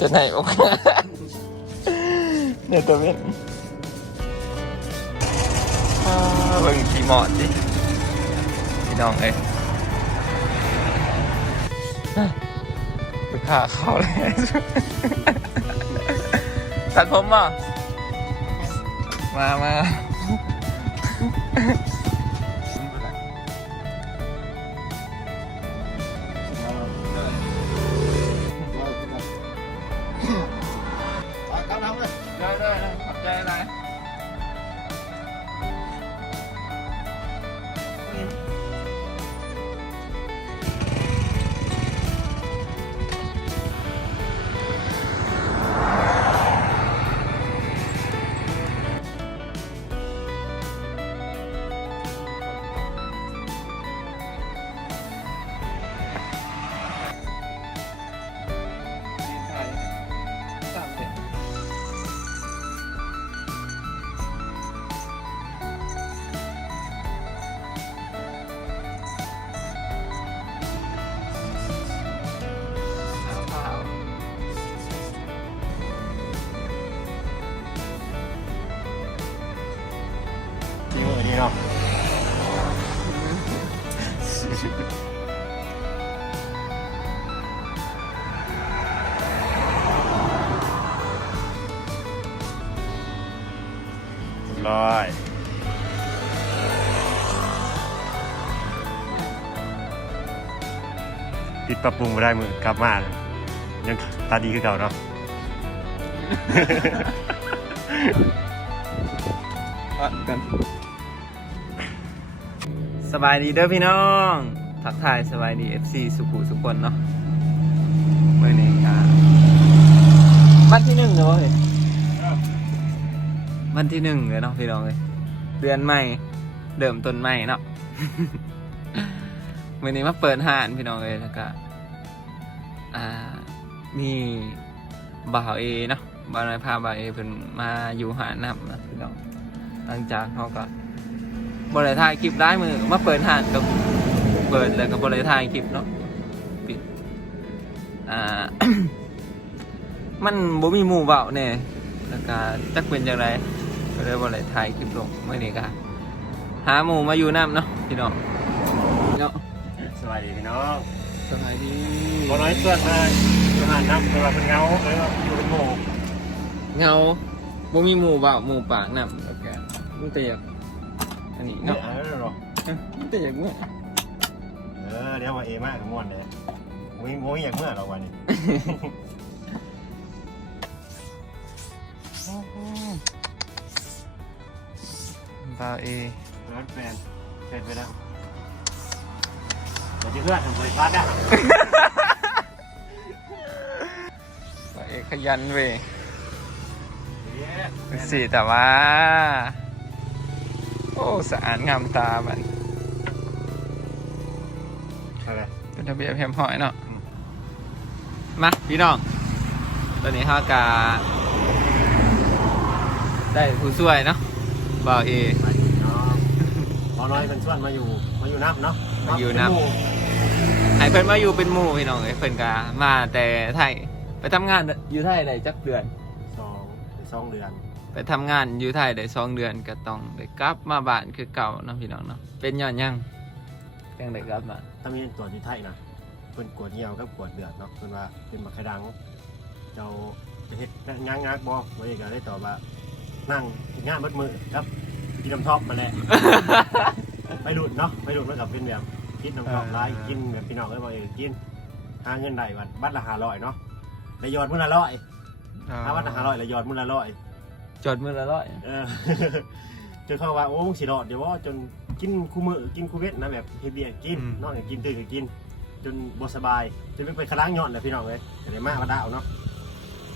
จะไหนบอกเนี่ยตัวเว้นอ่าเบิ่งขี่หมอดดิพี่น้องเอ้ยไปขาเข้าเลยตัดผมป่ะมามา ปิดปรับปรุงไม่ได้มือกลับมายังตาดีคือเก่าเนาะกันสบายดีเด้อพี่น้อง ทักทายสบายดี FC สุขุสุคนเนาะเมื่อนี้ก็วันที่หนึ่งเนาะเฮ้ยวันที่หนึ่งเลยเนาะพี่น้องเลยเดือนใหม่เดิมต้นใหม่เนาะ เมื่อนี้มาเปิดห้านพี่น้องเลยแล้วก็อ่า มีบ่าวเอเนาะบ่าวนายพาบ่าวเอเพิ่นมาอยู่หานนำนะพี่น้องหลังจากเขาก็บริถ่ายคลิปได้มือมาเปิดห้านกับเปิดแล้วก็บริถ่ายคลิปเนาะปิดอ่า มันบ่มีหมู่เบาเนี่ยแล้วก็จักเป็นจังไรก็เลยบริถ่ายคลิปลงเมื่อนี้ก็หาหมู่มาอยู่น้ำเนาะพี่น้องเนาะสวัสดีพี่น้องสบายดีบอน้อยเพื่อนมา สถานน้ำเวลาเป็นเงาเอออยู่เป็นโมเงาบ่มีหมู่เบาหมู่ปากน้ำแล้วก็มันแต่อยากอันนี้เนาะเนาะเออหรอมันแต่อยากเมื่อเออเดี๋ยวมาเอมากกับม่วนเลยมุ้ยมุ้ยอย่างเมื่อเราวันนี้บ่าวเอรถแฟนแฟนไปแล้วเดี๋ยวจะเพื่อนทำบริษัทอะ ขยันเว้ยสิแต่ว่า โอ้สะอาดงามตาบันอะไรเป็นระเบียบเพียมหอยเนาะมาพี่น้อง ตอนนี้เขากาได้ผู้ช่วยเนาะบ่าวเอไปพี่น้องบอน้อยเป็นชวนมาอยู่มาอยู่น้ำเนาะมาอยู่น้ำเป็หมู่ให้เพิ่นมาอยู่เป็นหมู่พี่น้องเอ้ยเพิ่นกามาแต่ไทย ไปทำงานอยู่ไทยได้จักเดือน สองสองเดือนไปทำงานอยู่ไทยได้สองเดือนก็ต้องได้กลับมาบ้านคือเก่าเนาะพี่น้องเนาะเป็นย้อนหยังจังได้กลับมาถ้ามีตัวที่ไทยนะเป็นกวดเหี่ยวกับกวดเดือดเนาะเป็นว่าเป็นบักไคดัง เจ้าจะเฮ็ดงานงานบอกไว้ก็ได้ตอบว่า นั่งกินงานเบิดมือครับกินน้ำท็อปมาแหละ ไปดูดเนาะไปดูดมันกับเป็นแบบกินน้ำท็อปร้ายกินแบบพี่น้องเอ้ยบอกเออกินหาเงินได้บัตรบัตรละห้าร้อยเนาะ ระยอดมื้อละร้อยถ้าบัตรละห้าร้อยระยอดมื้อละร้อยจดมือละร้อยเออจนเขาว่าโอ้มึงสิรอดเดี๋ยวว่าจนกินคู่มือกินคู่เวทนะแบบเฮดเบียร์กินนอกจากกินตื่นก็กิน จนบ่สบายจนไปคล้างย้อนแหละพี่น้องเลยแต่ได้มากมาดาวเนาะ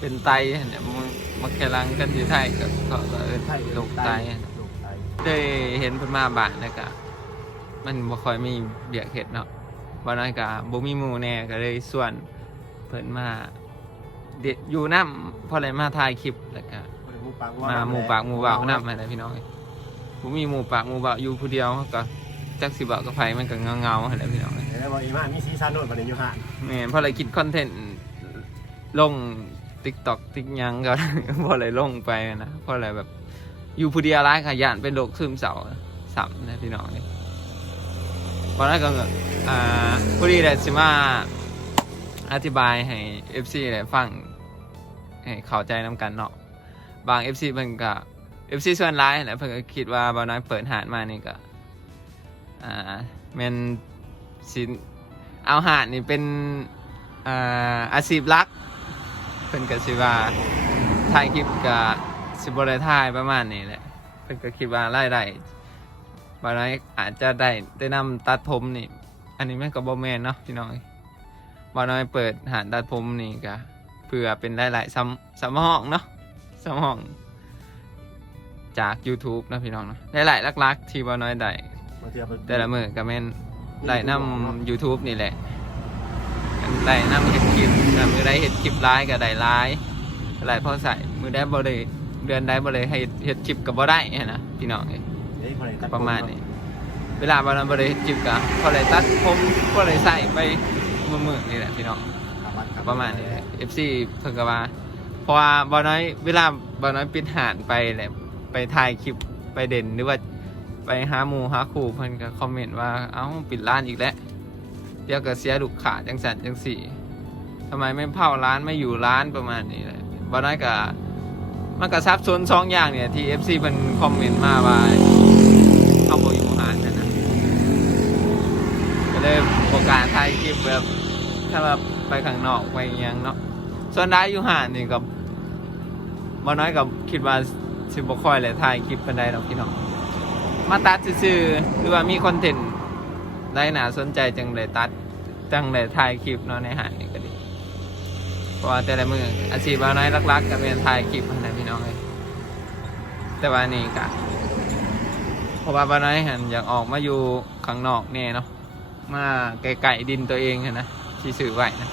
เป็นไตเนี่ยมันมันกำลังกันอยู่ไทยก็ก็ก็เอิ้นโรคไตโรคไตได้เห็นเพิ่นมาบ้านแล้วก็มันบ่ค่อยมีเบียกเฮ็ดเนาะวันนั้นก็บ่มีหมู่แน่ก็เลยส่วนเพิ่นมา เด็ดอยู่น้ำพอได้มาถ่ายคลิปแล้วก็หมูปากมาหมู่ปากหมู่เบาน้ำอะไรพี่น้องผมมีหมู่ปากหมู่เบาอยู่ผู้เดียวก็จักสิเบากับไผมันก็เงาเงาๆอะไรพี่น้องแล้วบอกอีมามีซีซันโน่นประเด็นอยู่ห่านแม่นเพราะอะไรคิดคอนเทนต์ลงติ๊กตอกติ๊กหยังก็พออะไรลงไปนะพออะไรแบบอยู่ผู้เดียวร้ายขยันเป็นโรคซึมเศร้าสับนะพี่น้องนี่วันนั้นก็อ่าผู้ดีแหละสิมา อธิบายให้ FC แหละฟังให้เข้าใจน้ำกันเนาะบาง FC เพิ่นก็ FC ส่วนร้ายแหละเพิ่นก็คิดว่าบ่าวน้อยเปิดหาดมานี่ก็อ่าแม่นสิเอาหาดนี่เป็นอ่าอาชีพหลักเพิ่นก็สิว่าถ่ายคลิปก็สิบ่ได้ถ่ายประมาณนี้แหละเพิ่นก็คิดว่ารายได้บางน้อยอาจจะได้ได้นำตัดผมนี่อันนี้แม่นก็บ่แม่นเนาะพี่น้อง บางน้อยเปิดหานตัดผมนี่ก็เพื่อเป็นรายได้ซ้ำซ้ำห้องเนาะซ้ำห้อง จาก YouTube นะพี่น้องเนาะได้หลายลักๆ ที่บ่น้อยได้บางทีเอาไปแต่ละมือก็แม่นได้นำ YouTube นี่แหละได้นำเห็ดคลิปแต่มือได้เห็ดคลิปร้ายก็ได้ร้ายหลายพอใส่มือได้บ่ได้เดือนได้บ่ได้ให้เห็ดคลิปก็บ่ได้หั้นนะพี่น้องเอ้ยเอ้ยคนไหนตัดประมาณนี้เวลาบ่นั้นบ่ได้เฮ็ดคลิปก็พอได้ตัดผมพอได้ใส่ไป มือมือนี่แหละพี่น้องครับวัดคบประมาณนี้แหละ FC เพิ่นก็ว่าเพราะว่าบ่น้อยเวลาบ่น้อยปิดหานไปแหละไปถ่ายคลิปไปเด่นหรือว่าไปหาหมู่หาคู่เพิ่นก็คอมเมนต์ว่าเอ้าปิดร้านอีกแล้วเดี๋ยวก็เสียลูกค้าจังสันจังสี่ทำไมไม่เผาร้านไม่อยู่ร้านประมาณนี้แหละบ่น้อยก็มันก็ซับซ้อนสองอย่างเนี่ยที่ FC เพิ่นคอมเมนต์มาว่าเอาบ่อยู่หานนั่นนะก็เลยประกล้าศถ่ายคลิปแบบ ถ้าแบบไปข้างนอกไปยังเนาะส่วนได้อยู่หานนี่กับบ่น้อยกับคิดว่าสิบ่ค่อยเลยถ่ายคลิปปานใดดอกพี่น้องมาตัดซื่อๆหรือว่ามีคอนเทนต์ได้หนาสนใจจังเลยตัดจังเลยถ่ายคลิปเนาะในหางนี่ก็ดีเพราะว่าแต่ละมืออาชีพเอาน้อยรักๆก็เป็นถ่ายคลิปนะพี่น้องเลยแต่ว่านี่กะเพราะว่าบ้าน้อยหันอยากออกมาอยู่ข้างนอกเนี่ยเนาะมาไกลๆดินตัวเองหั้นนะ ที่สื่อไว้นะ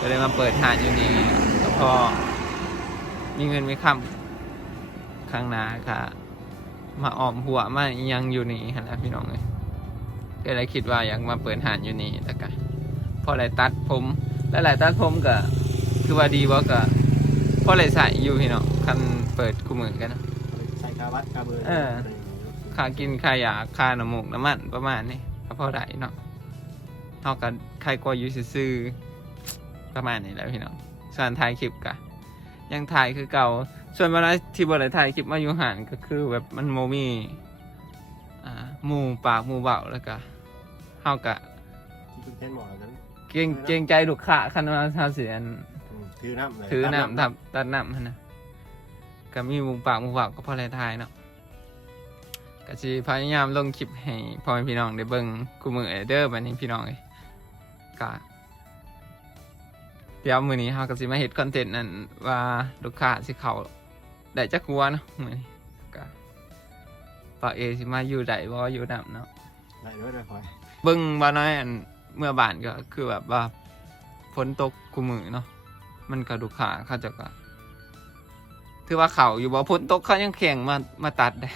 ก็เลยมาเปิดหาดอยู่นี่แล้วพอมีเงินไม่ค้ำข้างหน้าค่ะ มาออมหัวมาอิหยังอยู่นี่หันนะพี่น้องเลยก็เลยคิดว่าอยากมาเปิดหานอยู่นี่แล้วกันพอเลยตัดผมและหลายตัดผมก็คือว่าดีว่าก็พอเลยใส่อยู่พี่เนาะคันเปิดคู่มือกันเนาะใส่คาวัดคาเบอร์เออค่ากินค่ายาค่าน้ำมูกน้ำมันประมาณนี้ก็พอได้เนาะ เท่ากันใครกลัวอยู่ซื่อๆประมาณนี้แหล้วพี่น้อง ส่วนถ่ายคลิปกะ ยังถ่ายคือเก่า ส่วนเวลาที่บริถ่ายคลิปมาอยู่ห่างก็คือแบบมันโมมีอ่าหมูปากหมูเบาแล้วก็เฮากะที่คุณเทนหมอนั้นเกรงเกรงใจลูกค้าคันว่าทาเสียนอืมถือน้ำเลยถือน้ำทับตัดน้ำหั่นนะก็มีหมุงปากหมุงปากก็พอเลยทายเนาะก็สิพยายามลงคลิปให้พ่อแม่พี่น้องได้เบิ่งกูมือเด้อบัดนี้พี่น้องเอ้ย ก็เดี๋ยวมื้อนี้เฮาก็สิมาเฮ็ดคอนเทนต์นั่นว่าลูกค้าสิเข้าได้จักหัวเนาะมื้อนี้ก็ป้าเอสิมาอยู่ได้บ่อยู่นํเนาะได้ด้วยนะคอยเบิ่งว่าน้อยอันเมื่อบ้านก็คือแบบว่าฝนตกกูมือเนาะมันก็ดูขาเขาเจะก็ถือว่าเขาอยู่บ่ฝนตกเขายังแข่งมามาตัดได้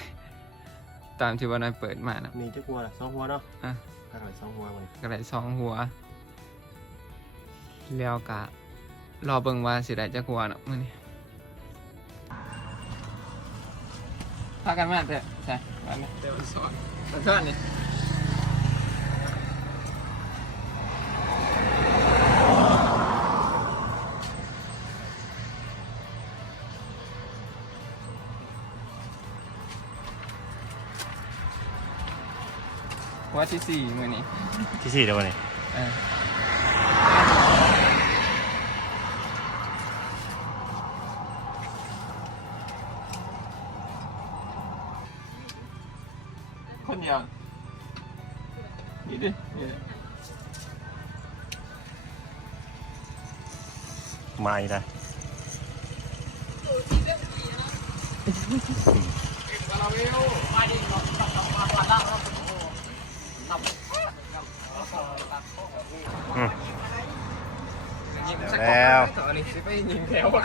ตามที่ว่าน้อยเปิดมานะมีเจ้าหัวละสองหัวเนาะอะอร่อยสองหัวมันก็ได้สองหัว แล้วก็รอเบิ่งว่าสิได้จักหัวเนาะมื้อนี้พากันมาเถอะใช่มาเนี่ยเดี๋ยวสอนสอนนี่หัวที่สี่มือนี้ที่สี่เดี๋ยววันนี้เออ คนเดียวนี่ดินี่ดิมาอีกแล้วแล้วตอนนี้สิไปยิงแถวไป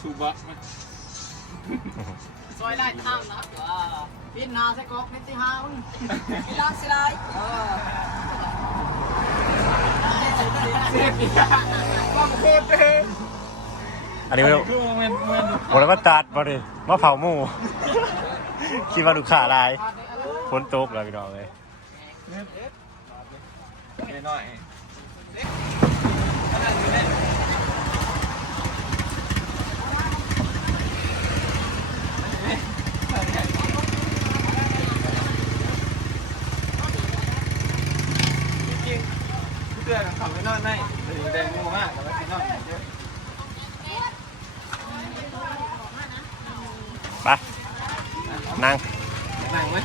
ชูบักมัน ซอยได้ทางนะพินนาใส่กอกเมติฮาวพิลาสิไลเออเสียปีต้องโคตรเลยอันนี้ไม่รู้คือโมแล้วก็ตัดมาดิมาเผาหมูคิดว่าลูกค้าลายฝนตกแล้วพี่น้องเลยหน่อยขนาดนี้เนี่ย จริง ๆเพื่อนขับไปนอนในหรือแดงงูมากแต่ว่าที่นอนเยอะไปนั่งนั่งไหม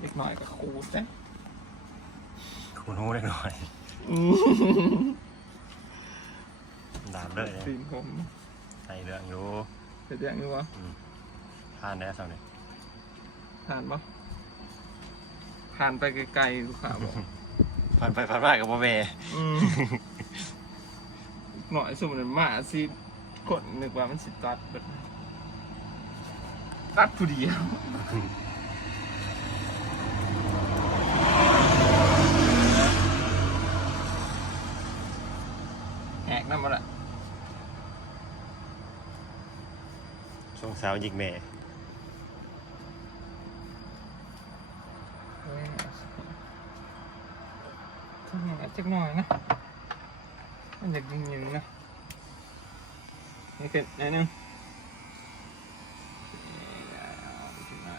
เล็กหน่อยก็คูดนะคุณหูได้หน่อยดามเลยตีนผมใส่เรื่องอยู่เป็นยังไงวะทานได้สักหน่อย ผ่านปะผ่านไปไกลๆลูกค้าบอกผ่านไปผ่านมากับพ่อแม่อืมหน่อยสมมติมาสิกดนึกว่ามันสิตัดเบิดตัดผู้เดียวแหกน้ำมันละช่วงเช้ายิงแม่ เฮ้ย ทำอย่างนั้นจักหน่อยนะ มันอยากยิงยิงนะนี่คือไหนหนึงเอาไปที่ไหน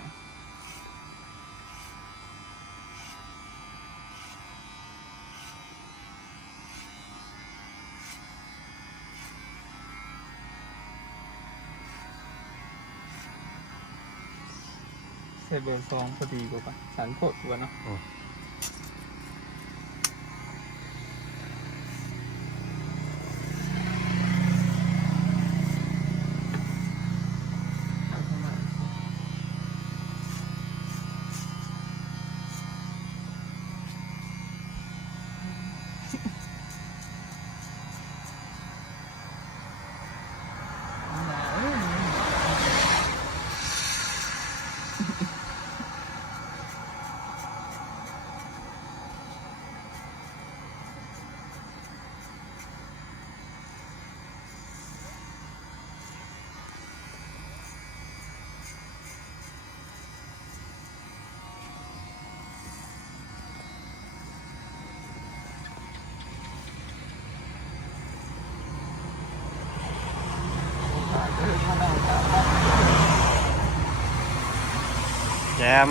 ใส่เบอร์สองพอดีกว่าปะสันโคตรกว่าเนาะ ม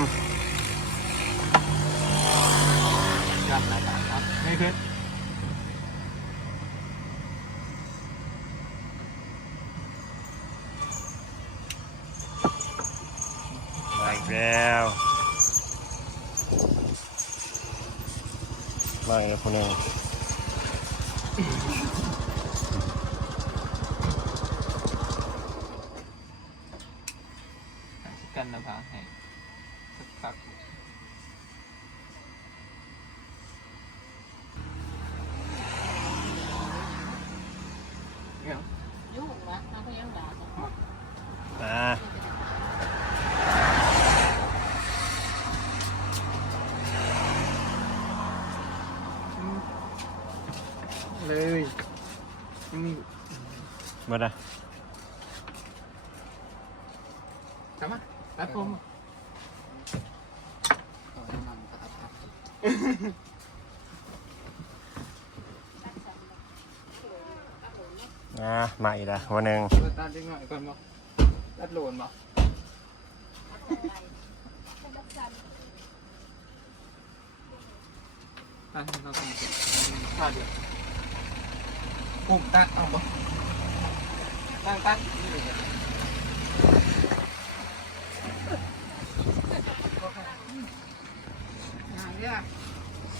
จับหลายบาทครับไม่ขึ้นมาอีกแล้วมาอีกแล้วคนหนึงกันนะพาให้ สักพักเดี๋ยว ยุ่งวะเขาก็ยังด่ากัน มา เลยนี่ เมื่อไร ทำไมตัดผม ต่อให้มันก็อัพ อ่ามาอีกแล้วคนหนึ่งตัดเล็กหน่อยก่อนบ่ตัดโหลนบ่ตัดให้เราทำเสร็จตัดเดี๋ยวปุ่มตัดเอาบ่ตั้งตัดงานเยอะ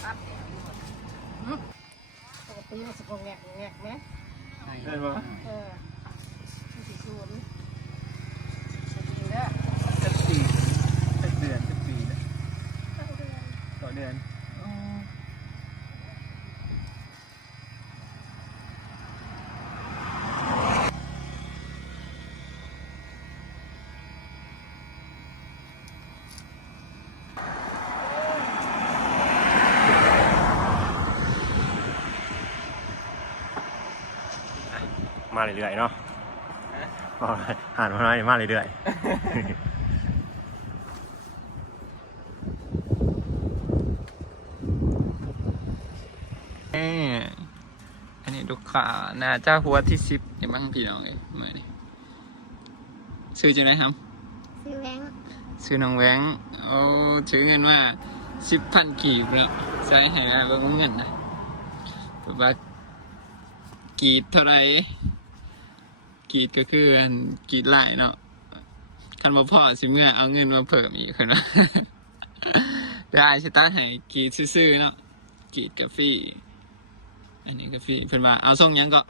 อัพปกติมันสกงแงกแงกไหม ได้บ่เออสี่ศูนย์จริงเด้อ สักปีสักเดือนสักปีเนี่ยต่อเดือน มาเรื่อยๆเนาะอ๋อหานมาน้อยมาเรื่อยเอ้อันนี้ลูกค้าน่าจะหัวที่สิบอย่าบ้างพี่น้องเลยมาดิซื้อจังไรครับซื้อแบงค์ซื้อน้องแหวงเอาถือเงินมาสิบพันกีบแล้วใช้ให้แล้วก็เงินนะแบบว่ากีดเท่าไหร กีดก็คืออันกีดไล่เนาะคันมาพ่อสิเมื่อเอาเงินมาเพิ่มอีกคนละได้สตาร์ทให้กีดซื่อๆเนาะกีดกาแฟอันนี้กาแฟเพิ่นว่าเอาส่งหยังก็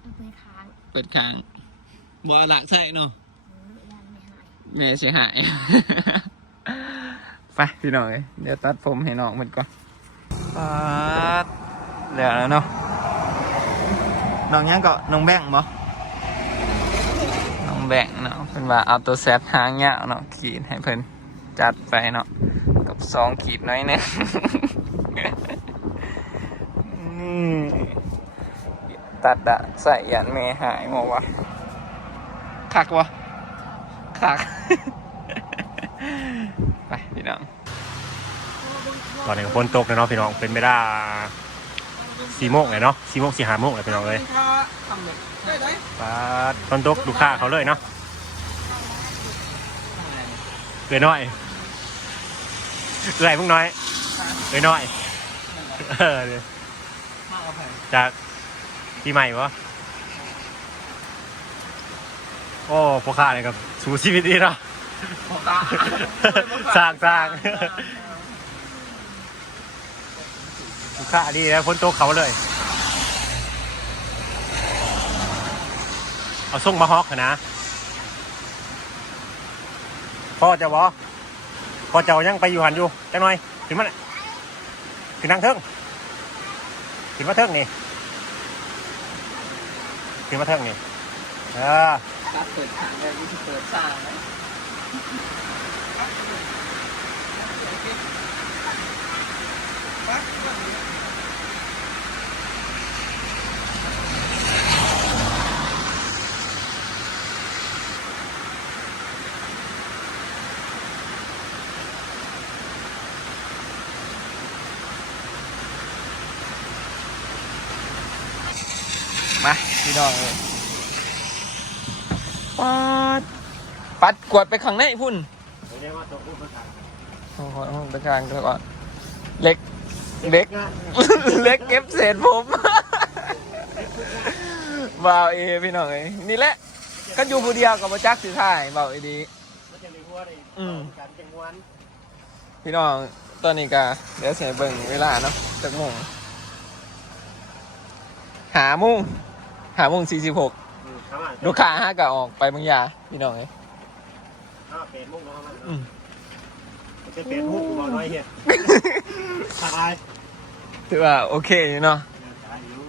เอาไปค้างเปิดค้างบ่หลักใส่เนาะยันไม่หายแม่เสียหาย ไปพี่น้องเอ้ยเดี๋ยวตัดผมให้น้องมันก่อนปัดแล้วแล้วเนาะ น้องยังก็น้องแบงค์บ่น้อง แบงเนาะเพิ่นว่าเอาตัวแซดหางยาวเนาะขีดให้เพิ่นจัดไปเนาะกับสองขีดน้อยนึงนี่ตัดอะใส่ยันเมหายหมดวะคักวะคัก ไปพี่น้อง ตอนนี้ก็ฝนตกเลยเนาะพี่น้องเป็นไม่ได้สี่โมงเลยเนาะสี่โมงสี่ห้าโมงเลยพี่น้องเลย ปาดฝนตกลูกค้าเขาเลยเนาะเกยน้อยเกยพวกน้อยเกยน้อยเออเดี๋ยวจากปีใหม่ปะโอ้พวกข้าเลยครับสู้ชีวิตดีเนาะสร้างสร้างลูกค้าดีแล้วพ้นโต๊ะเขาเลย เอาส่งมาฮอกเถอะนะพ่อจะบอพ่อเจ้ายังไปอยู่หันอยู่จังหน่อยขึ้นมาขึ้นนั่งเทิงขึ้นมาเทิงนี่ขึ้นมาเทิงนี่เออตัดเปิดทางเลยที่เปิดสร้างนะ พี่น้องเลยปัดปัดกวดไปข้างในพุ่นเรียกว่าตัวพูดภาษาโอ้โหไปกลางก่อนเล็กเล็กเล็กเก็บเศษผมบ่าวเอพี่น้องเอ้ยนี่แหละก็อยู่ผู้เดียวกับมาจักสิถ่ายบ่าวเอดีมันจะมีหัวในอืมการจังหวนพี่น้องตอนนี้ก็เดี๋ยวเสียเบิ่งเวลาเนาะจากโมงหาโมุง หาโมุงสี่สิบหกอืมเข้ามาลูกค้าห้ากะออกไปบางยาพี่น้องเอ้ยเข้ามาเป็นมุกเนาะเข้ามาอืมมันจะเป็นมุกกูบอกน้อยเฮียตายถือว่าโอเคอยู่เนาะตายอยู่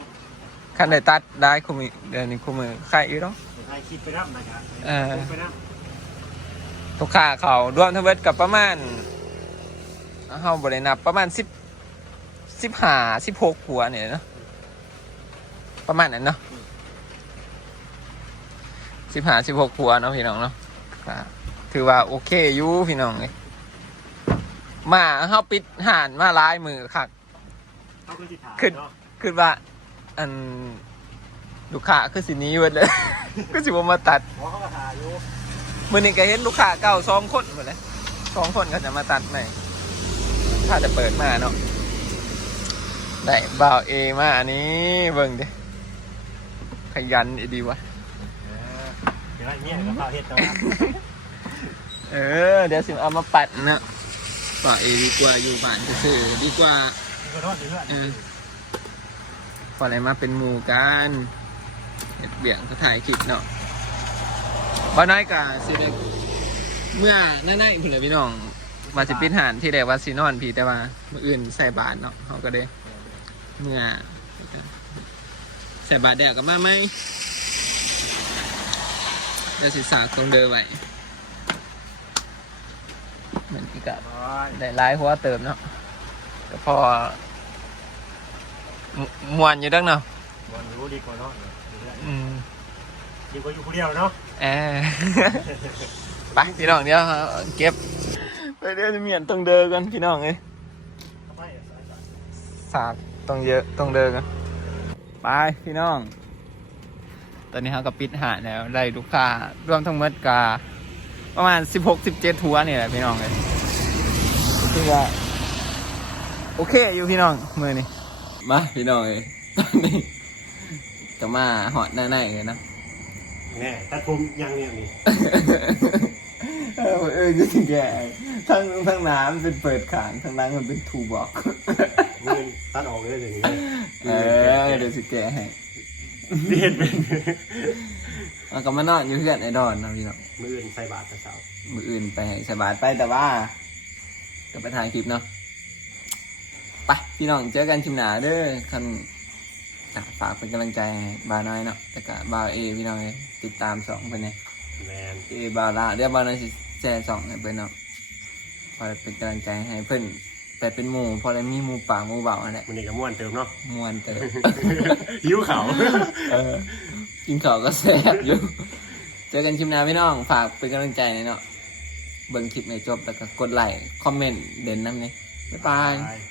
คันได้ตัดได้คุมือเดี๋ยวนี้คุมือใครอยู่เนาะ ตายคิดไปรับนะครับเออไปรับลูกค้าเขารวมทั้งเบิดกับประมาณเฮาบ่ได้นับประมาณสิบสิบห้าสิบหกหัวเนี่ยเนาะประมาณนั้นเนาะ สิบห้าสิบหกหัวเนาะพี่น้องเนาะก็ถือว่าโอเคอยู่พี่น้องเลยมาเฮาปิดห่านมาหลายมือคักเขาคือสิถามขึ้นเนาะคือว่าอันลูกค้าคือสิหนี้เบิดเลย ก็สิบ่มาตัดเพราะเขามาถ่ายอยู่มื่อนี้ก็เห็นลูกค้าเก่าสองคนหมดเลยสองคนก็จะมาตัดใหม่ถ้าจะเปิดมาเนาะได้บ่าวเอมาอันนี้เบิ่งดิขยันอีดีวะเออเดี๋ยวอย่างเงี้ยก็พาเฮ็ดต่อเออ เดี๋ยวสิเอามาปัดเนาะบ่าวเอดีกว่าอยู่บ้านซื่อๆดีกว่าขอโทษเพื่อนเออพออะไรมาเป็นหมู่กันเฮ็ดเบี่ยงก็ถ่ายคลิปเนาะบ่น้อยกะสิได้เมื่อนั่นๆพุ่นเลยพี่น้องว่าสิปิดหานที่แรกว่าสินอนพี่แต่ว่ามื้ออื่นใส่บาทเนาะเขาก็ได้เมื่อใส่บาทแดกกับมาไหม เดี๋ยวสิสากตรงเดิมไว้เหมือนที่กับร้อยได้หลายหัวเติมเนาะก็พอมมวนอยู่ดังเนาะวันรู้ดีกว่าเนาะอืมอยู่ก็อยู่คนเดียวเนาะเออไปพี่น้องเดี๋ยวเก็บไปเดี๋ยวจะเมียนต้องเดินกันพี่น้องเอ้ยเอาไปเอาไปเอาไปสากต้องเยอะต้องเดินกันไปพี่น้อง ตอนนี้เขาก็ปิดหาดแล้วได้ลูกค้ารวมทั้งหมดกาประมาณ 16 17 ทัวร์นี่แหละพี่น้องเลยคือว่าโอเคอยู่พี่น้องมือนี่มาพี่น้องเลยตอนนี้จะมาหอดหน้าๆเลยนะแน่ตัดผมยังเนี่ยนี่เออเออจริงแกทั้งทั้งน้ำเป็นเปิดขางทั้งนั้นมันเป็นทูบอกเงินตัดออกเลยอย่างนี้เออเดี๋ยวสิแกให้ เห็นเป็นมันก็มานอนอยู่เพื่อนไอ้ดอนนะพี่น้องมืออื่นใส่บาตรแต่เช้ามืออื่นไปให้สบายไปแต่ว่าก็ไปถ่ายคลิปเนาะไปพี่น้องเจอกันชิมหนาเด้อคันอะฝากเป็นกำลังใจให้บาวน้อยเนาะแต่ก็บาวเอพี่น้องเอ้ยติดตามสองเพื่อนเนี่ยแมนเอบาวลาเดี๋ยวบาวน้อยสิแชร์สองให้เพื่อนเนาะพอเป็นกำลังใจให้เพื่อน แต่เป็นหมู่พอแล้วมีหมู่ป่าหมู่เบาอะไรมันนี่ก็ม่วนเติมเนาะ มวนเติมหิวเขาวเออกินข้าวก็แซ่บอยู่ เจอกันชิมหนาพี่น้อง ฝากเป็นกำลังใจหน่อยเนาะ เบิ่งคลิปในจบแล้วก็กดไลค์ คอมเมนต์ เด่นน้ำนี่บ๊ายบาย Bye.